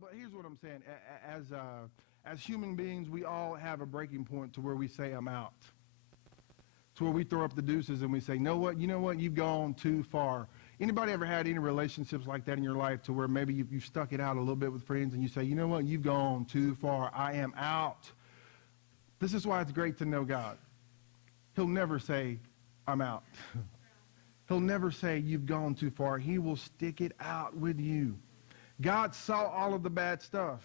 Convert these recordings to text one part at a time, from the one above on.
But here's what I'm saying. As human beings, we all have a breaking point to where we say, I'm out. To where we throw up the deuces and we say, you know what, you've gone too far. Anybody ever had any relationships like that in your life to where maybe you've stuck it out a little bit with friends and you say, you know what, you've gone too far. I am out. This is why it's great to know God. He'll never say, I'm out. He'll never say, you've gone too far. He will stick it out with you. God saw all of the bad stuff,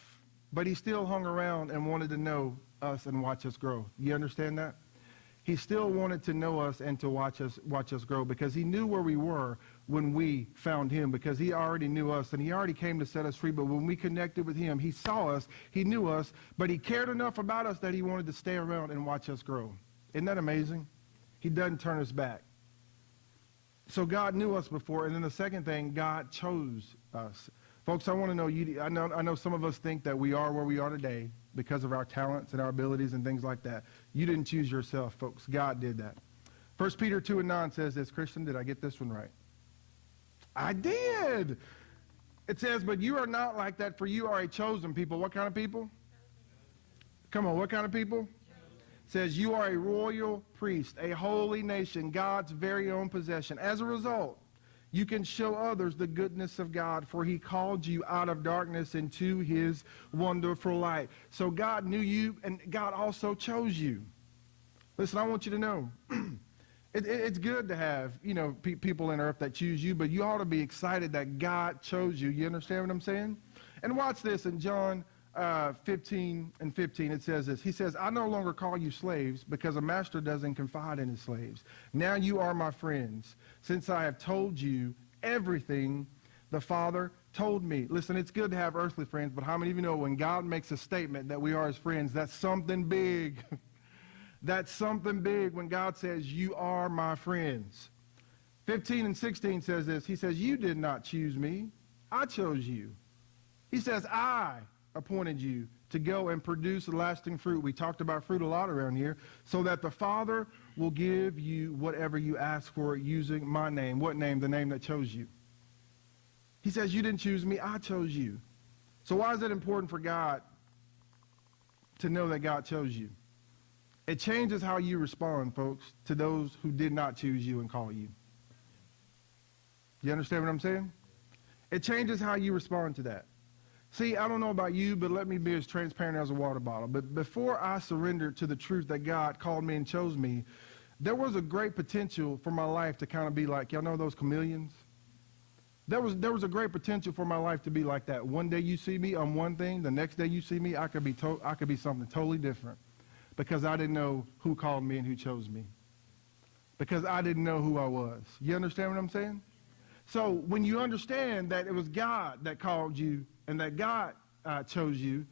but he still hung around and wanted to know us and watch us grow. You understand that? He still wanted to know us and to watch us grow because he knew where we were when we found him, because he already knew us and he already came to set us free. But when we connected with him, he saw us, he knew us, but he cared enough about us that he wanted to stay around and watch us grow. Isn't that amazing? He doesn't turn us back. So God knew us before, and then the second thing, God chose us. Folks, I want to know, I know some of us think that we are where we are today because of our talents and our abilities and things like that. You didn't choose yourself, folks. God did that. 1 Peter 2:9 says this. Christian, did I get this one right? I did. It says, but you are not like that, for you are a chosen people. What kind of people? Come on, what kind of people? It says you are a royal priest, a holy nation, God's very own possession. As a result, you can show others the goodness of God, for he called you out of darkness into his wonderful light. So God knew you, and God also chose you. Listen, I want you to know, it's good to have, people in earth that choose you, but you ought to be excited that God chose you. You understand what I'm saying? And watch this in John 15:15, it says this. He says, I no longer call you slaves because a master doesn't confide in his slaves. Now you are my friends, since I have told you everything the Father told me. Listen, it's good to have earthly friends, but how many of you know when God makes a statement that we are his friends, that's something big. That's something big when God says, you are my friends. 15:16 says this. He says, you did not choose me. I chose you. He says, I appointed you to go and produce lasting fruit. We talked about fruit a lot around here, so that the Father will give you whatever you ask for using my name. What name? The name that chose you. He says, you didn't choose me, I chose you. So why is it important for God to know that God chose you? It changes how you respond, folks, to those who did not choose you and call you. You understand what I'm saying? It changes how you respond to that. See, I don't know about you, but let me be as transparent as a water bottle. But before I surrendered to the truth that God called me and chose me, there was a great potential for my life to kind of be like, y'all know those chameleons? There was a great potential for my life to be like that. One day you see me, I'm one thing. The next day you see me, I could be something totally different, because I didn't know who called me and who chose me, because I didn't know who I was. You understand what I'm saying? So when you understand that it was God that called you and that God chose you,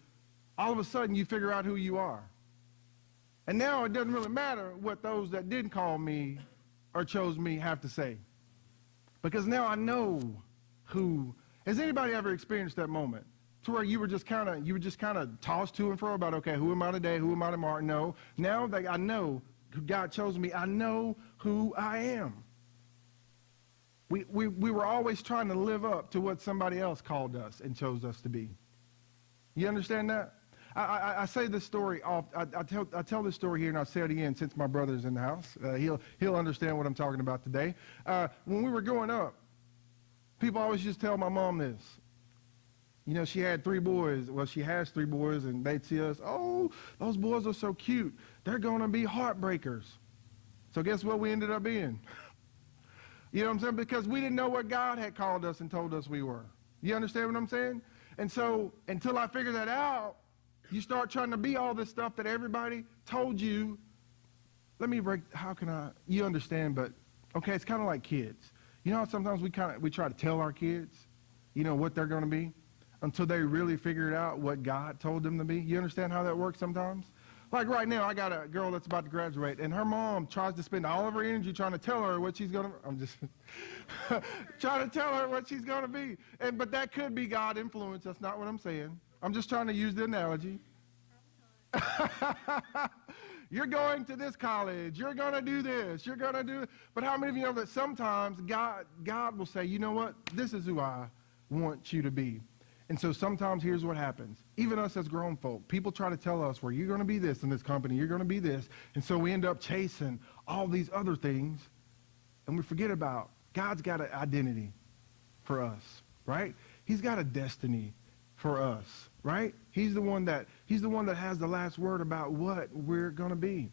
all of a sudden you figure out who you are. And now it doesn't really matter what those that didn't call me or chose me have to say, because now I know who. Has anybody ever experienced that moment to where you were just kind of tossed to and fro about, okay, who am I today? Who am I tomorrow? No. Now that I know who God chose me, I know who I am. We were always trying to live up to what somebody else called us and chose us to be. You understand that? I say this story off. I tell this story here, and I'll say it again since my brother's in the house. He'll understand what I'm talking about today. When we were growing up, people always just tell my mom this. She had 3 boys. Well, she has 3 boys, and they'd see us. Oh, those boys are so cute. They're going to be heartbreakers. So guess what we ended up being? You know what I'm saying? Because we didn't know what God had called us and told us we were. You understand what I'm saying? And so until I figure that out, you start trying to be all this stuff that everybody told you. You understand, but okay, it's kind of like kids. You know how sometimes we try to tell our kids, what they're going to be until they really figure out what God told them to be. You understand how that works sometimes? Like right now, I got a girl that's about to graduate, and her mom tries to spend all of her energy trying to tell her what she's going to... I'm just trying to tell her what she's going to be. But that could be God influence. That's not what I'm saying. I'm just trying to use the analogy. You're going to this college. You're going to do this. You're going to do... But how many of you know that sometimes God will say, you know what? This is who I want you to be. And so sometimes here's what happens. Even us as grown folk, people try to tell us, well, you're going to be this in this company, you're going to be this. And so we end up chasing all these other things, and we forget about God's got an identity for us, right? He's got a destiny for us, right? He's the one that has the last word about what we're going to be.